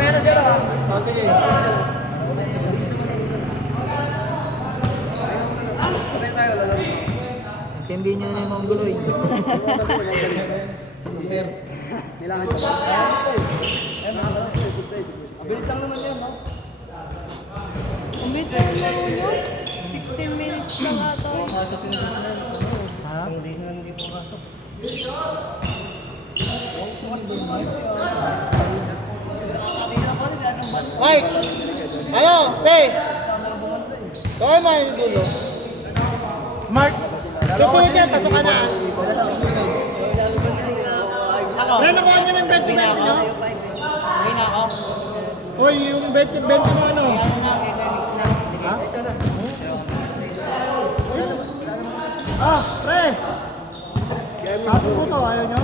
Meron siya na. Sige. Timbi niyo na yung mga guloy. Kailangan siya. Bilis lang naman yan, no? Ang bilis na yung laro nyo. 16 minutes na nga to. Ha? Mike! Ano? Tay! Kaya na yung dulo. Mark! Susunod yan, pasok ka na. Ren, nakuha niyo yung 20 nyo? Hoy, yung 20 mo ano? Ha? Ah, pre! Sabi ko to, ayaw nyo?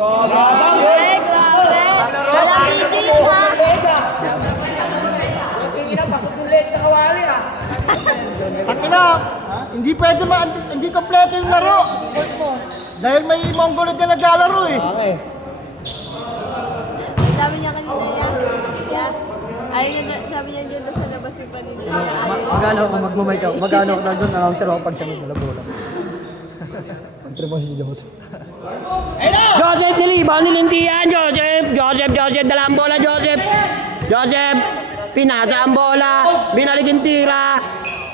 Grabe, grabe. Walang titigil ha. Pasok ulit sa kawali, ah. Takina! Hindi pwede hindi kompleto yung laro! Dahil may Mongolid na naglalaro eh! Ang sabi niya kanina yan. Yeah. Ayun niya, sabi niya dyan sa labas yung kanina. Magano ako magmamay ka? Magano ako nandun? Announcer ako pag siya magbola. Pag-tremo si Joseph. Joseph niliban nilintian, Joseph, dala ang bola, Joseph, pinasa ang bola, binalik yung tira,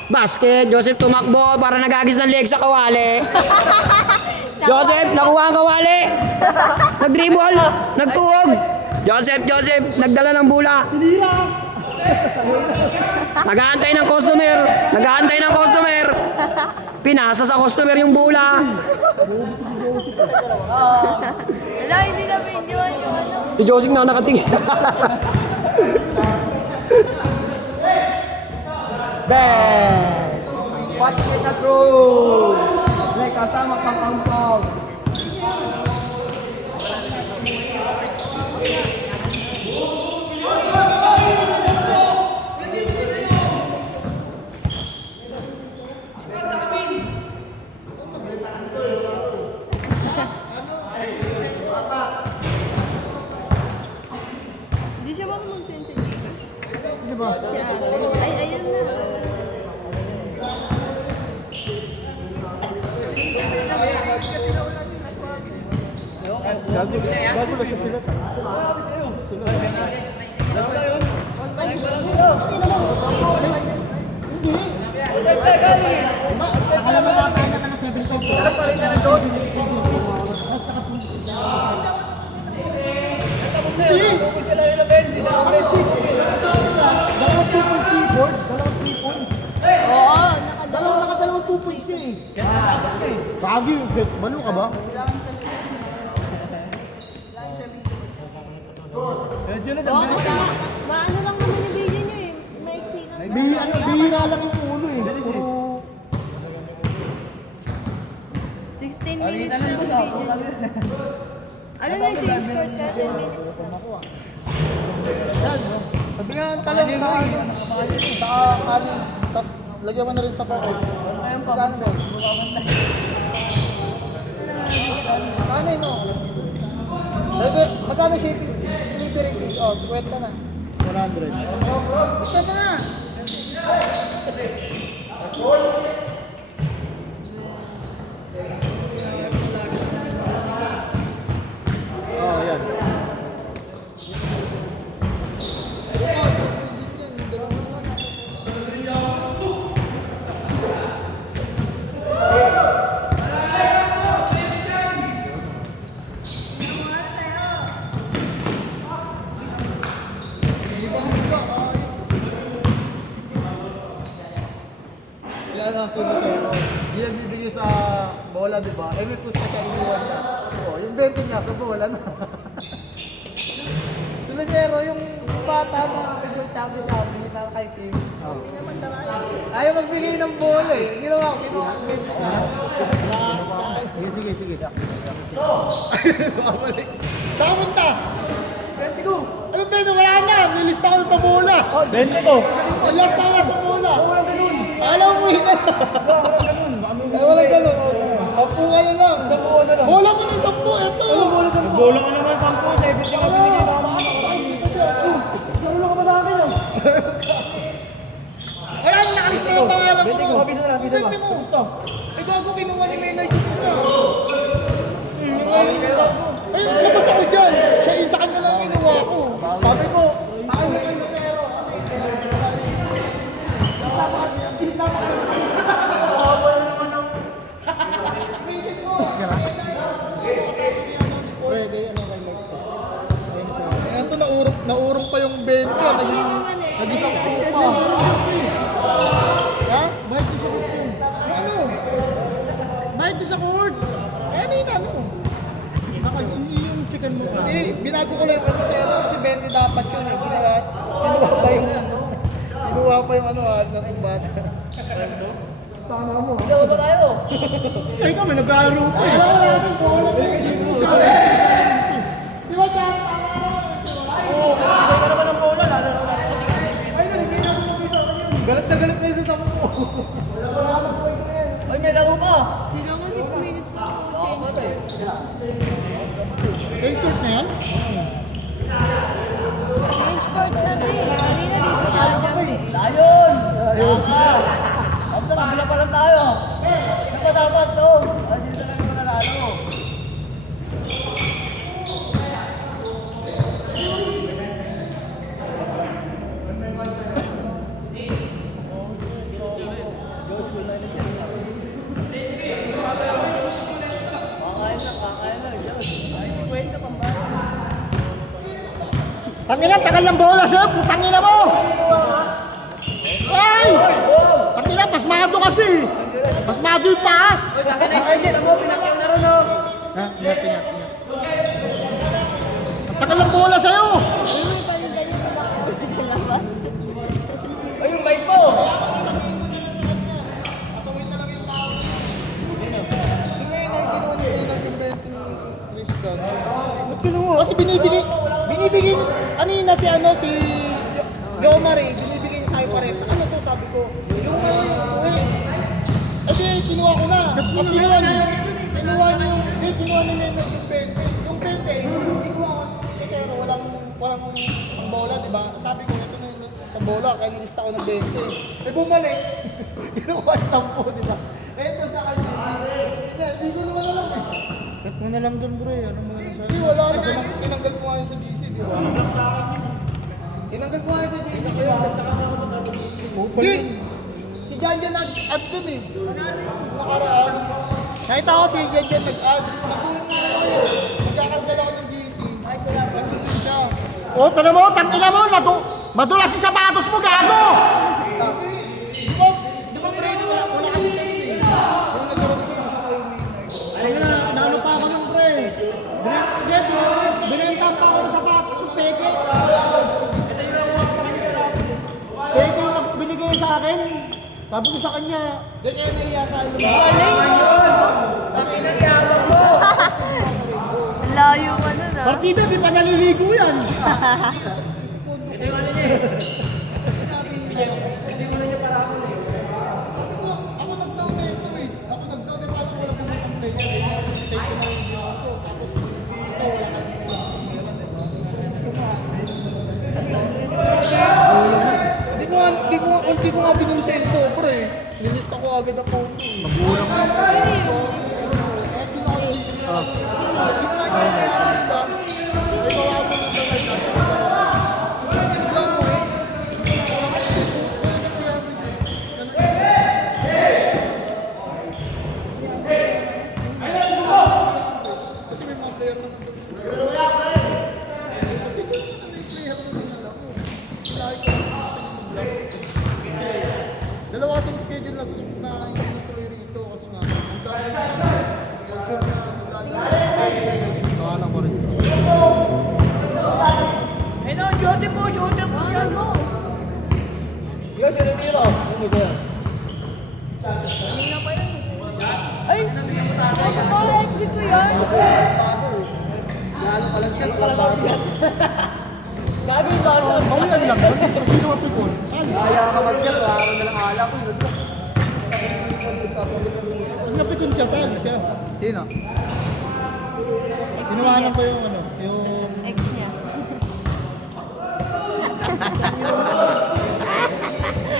basket, Joseph tumakbo para nagagis ng leg sa kawali. Joseph, nakuha ang kawali, nag-dribble, nagtuwog, Joseph, nagdala ng bola. Nag-aantay ng customer, pinasa sa customer yung bola. Wala, hindi na video yung ano. Si Joseph na nakatingin. Bang! Watch it na through! May kasama pang compound. Hindi siya marunong sensitive. Di ba? Ay, ayun na. Gago na siya sila. Oo, nakadalawa. Nakadalawang 2 points siya eh. Bagay, balo ka ba? Oo, basta maano lang naman yung video nyo eh. Maiksi lang. Bihira lang yung ulo eh. Puro... 16 minutes na yung video. Ano na yung change court ka? 10 minutes na. Yan. Sabi nga ang talong sa ano. Sa kanin. Tapos lagyan mo na rin sa bako. Magkano ba? Kanin no? Magkano shipping? Delivery? Oh, 50 na. 100. Basta na! Oh, yan. Yan ang sinisero. Hindi yan bibigay sa bola, di ba? Eh, may pusta siya iniwan niya. Oh, yung 20 niya sa bola na. Sinisero, yung bata na chabi-chabi na kay Kim. Ayaw magbigay ng bola eh. Ginawa ko 20 na. Sige. Saan punta? 20 ko. Ano ba wala na? Nilista ko sa bola. 20 ko. Nilista ko sa bola. Alam mo yun. Wala ganun. Ay, walang ganun. Oh, 10 ka na lang. 10 na lang. Bola mo na 10. Ito. Ano bola 10? Bola ka naman 10, 70 ka binigay namin. Ulo ka ba sa akin yun? Wala na nakalis na yung pangalan ko. Bente ko, bisa na, bisa na. Bente mo. Ay, gago, kinuha ni Maynard yung isa. Ay, labas ako dyan. Siya yung sa kanya lang kinuha ko. Sabi ko, ako na kayo sa pero. Pwede, ano kay Mike? Ito, naurong pa yung 20. Nag-isang pa. Ha? Bayad ko sa court yun. Ano? Bayad ko sa court. Eh, ano yun, ano? Yung chicken mo ka? Eh, binago ko lang yung ano sa'yo kasi 20 dapat yun. Eh. Kinuha pa yung ano, natong bata. Tama mo. Ikaw ba tayo? Ay, kami, nag-aalaro pa eh. Di ba kaya tama na? Oo, bigay ka naman ng bola. Lalaro na. Ay, nalibigay na ako sa akin yun. Galit na isa sa mo. Ay, may laro pa. Sino nga 6 minutes pa change court? Change court na yan? Change court na din. Kanina dito sa Aljambi. Layon! Layon ka! Basta kabila pa lang tayo. Saan pa dapat to? Ay, dito lang yung mananalo. Kakain lang. Ay, 50 pambayad. Tangina, tagal ng bola siya. Putangina mo! Ay! Tangina, pasmado kasi. Pasmado yung pa. Uy, kakain na Arjen. Amo, pinakyaw na ron, oh. Ha? Ingat. Ang tagal ng bola sa'yo. Ay, yung bike mo. Kasi binibigay kanina si Yomar eh, binibigay niya sa akin parenta. Ano to, sabi ko, yung eh di, kinuha ko na. Tapos kinuha ni Neymar yung 20. Yung 20, kinuha ko kasi walang ang bola, di ba? Sabi ko, ito na yung sa bola, kaya nilista ko ng 20. Eh bumalik, kinuha yung 10, di ba? Eh ito sa kanya, hindi ko naman alam eh. Cut mo na lang doon bro, ano mo na lang sa'yo? Hindi, wala na. Tinanggal ko nga yung sa GC, di ba? Tinanggal sa akin yun. Tinanggal ko nga yung sa GC, di ba? Hindi! Si Janjan nag-add dun eh. Nakaraan. Nakita ko si Janjan nag-add. Nagulat nga ako yun. Magkakalgal ako ng GC. Nandun din siya. Oh, tala mo, tangina mo! Madulas yung sapatos mo, gago! Di ba pre, wala kasi siya yun eh. Yung nagkaroon ko sa kayo ni ayun na, naano pa ako ng pre. Binenta pa ako ng sapatos ng peke. Ito yung nakuha sa kanya sa lahat. Peke yung binigay sa akin. Sabi ko sa kanya, di kaya naiya sa akin. Kasi inayabang mo. Layo ka na na. Partida, di pa naliligo yan. Ito yung ano niya eh. Hindi mo na niya para ako eh. Ako nag-down na ito eh. Ako nag-down na parang wala pumunta play. Take ko na yung ginawa ko. Tapos ito wala kang Hindi ko nga binuli sa yung sobra eh. Nilista ko agad ang phone ko. Magulang na. Kasi may mga player naman doon. Dalawa kasing schedule na hindi tuloy rito kasi nga ang dami nakahalang ko rin. Ayun o, shooter po yan. Ikaw siya nandito. Ano ba yan? Kanina pa yan. Ay! Hindi ko yan. Lalo ka lang siya, kalabang yan. Gagawin ba ako? Ano yan lang? Sino ang pikon? Kaya ka mag-shot, wala ka nalang ala ko. Pag napitin siya, tali siya. Sino? Ex Tinawanan niya. ko yung ano, yung... Ex niya.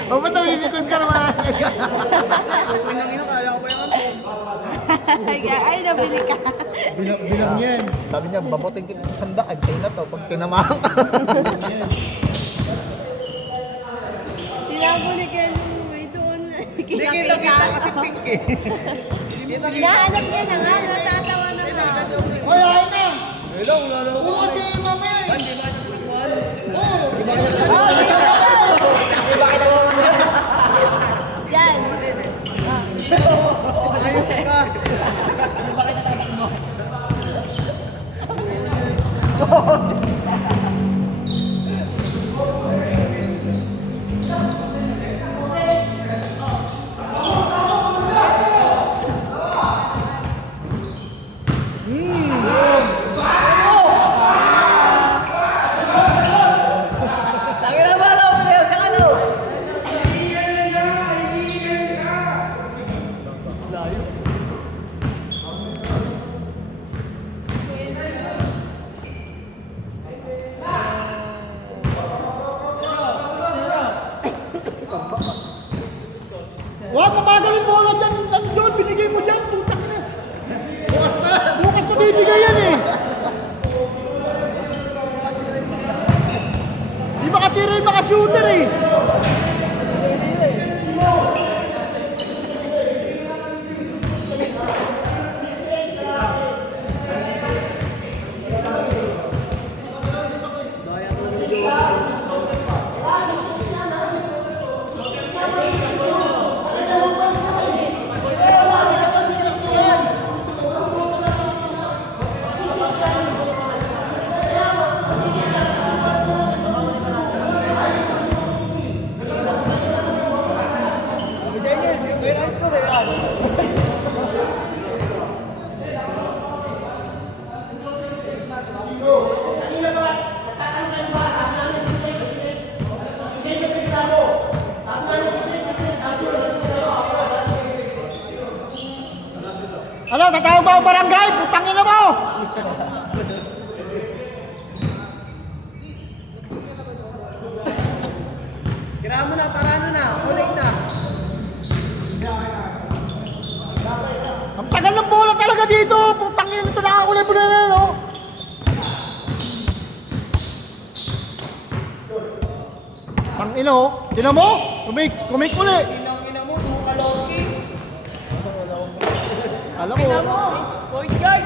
O ba't namilikod ka naman? Ay, nabili ka. Bilang yan. Sabi niya, babotin kita ng sandaan. Sa'yo na to, pag tinamahan ka. Tinabo ni Kelly May doon. Kita kasi pink eh. Hinahanap niya na nga, natatawa na nga. Hoy, ayaw na! Puro kasi mamaya eh. Hindi ba ito tinagpuan? Diyan. Ayos ka. Tangin na ba? Ano? Sa ano? Wag mabagalin mo lang dyan. Doon, binigay mo dyan. Putak na. Bukas pa. Bukas pa bibigay yan eh. Di makatira yung mga shooter eh. Sa inyo, may rice ko na yan. Ano, tatawag ba ang barangay? Putangin na mo! Kira mo na, para ano na, ulit na. Ang tagal ng bola talaga dito! Putangin na ito, nakakulay mo na yan, no? Tangina, oh. Tinan mo? Kumik uli. Inang ina mo, mga kaloki. Alam mo. Point guard.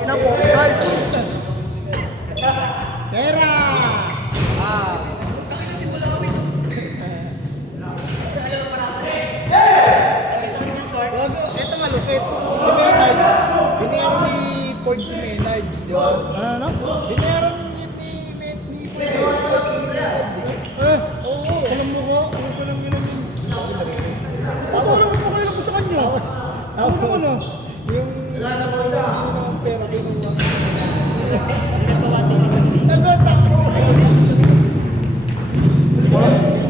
Ina po, guard. Pera! Ito malupit. Si Maynard. Binayaran ni Ford si Maynard. Di ba? Ano? Binayaran ni oo. Alam mo ko? Ano ko lang yun ang... Ano alam mo ko kayo lang sa kanya? Ano mo ano? Yung... Yung pera kinuha.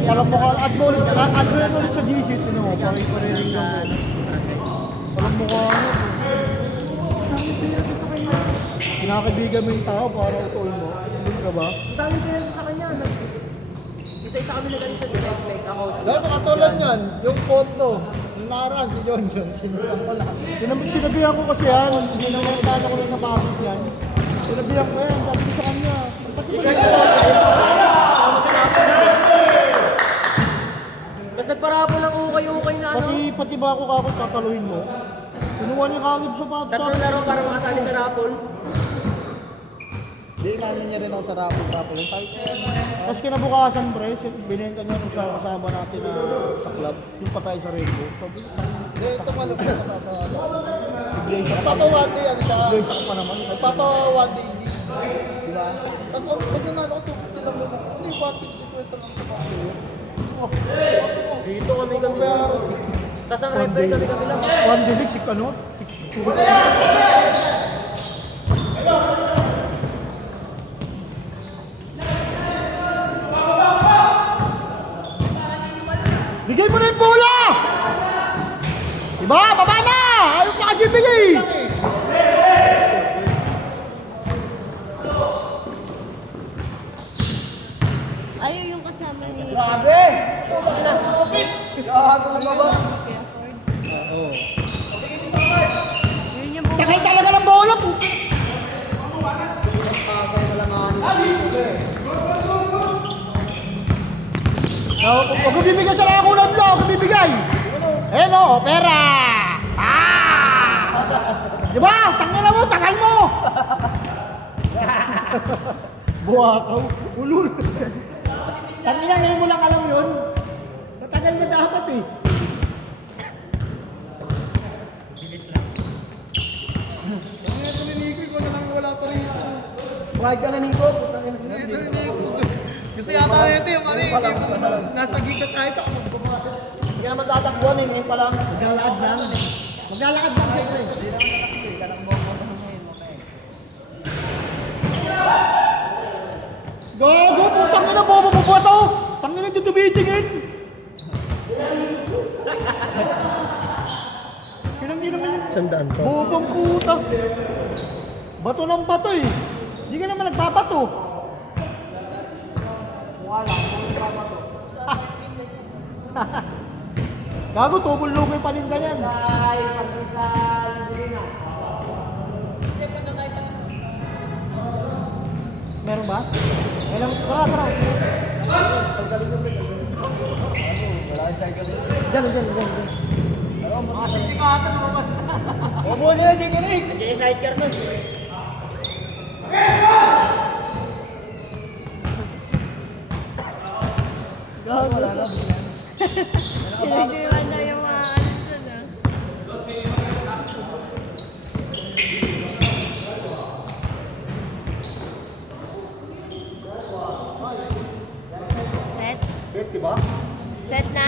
Walang mukha, adrenaline ulit sa GC, tinan mo, pare-pareling lang. Walang mukha ano. Kinakabigan mo yung tao para utol mo. Hindi ka ba? Dami pera sa kanya. Isa-isa kami na galing sa direct like ako. Lahat katulad yan, yung photo, yung nakaraan si John John, sinulang ko lang. Sinabihan ko kasi yan, sinunang ko rin sa bakit yan. Sinabihan ko yan, sabi ko sa kanya. Basta nagparapo lang ukay-ukay na ano. Pati ba ako kakot kakaluhin mo? Kinuha niya kagad sa bata. Tatlong laro para makasali sa rapol. Hindi, inanin niya rin ako sa rapol. Sabi ko, tapos kinabukasan, pre, binenta niya sa kasama natin na sa club, yung patay sa rainbow. Sabi ko, hindi, ito pala ko Nagpapa-one-day ang siya. Blaze pa naman. Nagpapa-one-day league. Diba? Tapos pag nanalo ko, tinamlo mo, hindi, 150 lang sa bakit. Dito kami. Tapos ang referee kami lang. One day league, si ano? Bigay mo na yung bola! Diba? Baba na! Ayaw pa kasi bigay! Ayaw yung kasama ni Grabe! Puta ka na. Gago na ba? Kuya Ford. Yun yung buong Takay talaga ng bola po! Huwag mo bibigyan sa nakakulang mo! Huwag mo bibigay! Ayan o, pera! Diba? Tanggal mo! Takal mo! Buwakaw! Ulul! Tangina, ngayon mo lang alam yun. Matagal na dapat eh. Pride ka na, Nico. Putang ina. Gusto yata ito yung ano yung nasa gitna tayo sa ako. Hindi ka naman tatakbuhan eh. Ngayon pa lang. Maglalakad lang. Maglalakad lang siyempre. Gago, putang ina, bobo mo ba to? Tangin na tumitingin. Pinangin naman yung Sandaan pa. bobong puta. Bato ng bato eh. Hindi ka naman nagbabato. Wala, nagbabato. Gago, tubol-lugo yung paninda niyan. Ay, pag-isa. Hindi na. Meron ba? Meron, tara. Diyan. Bobo na yun, hindi ka rin. Nag-i-sidecar nun. Gago, wala na. Pinag-iwan na yung mga ano dun ah. Set? Bet, diba? Set na?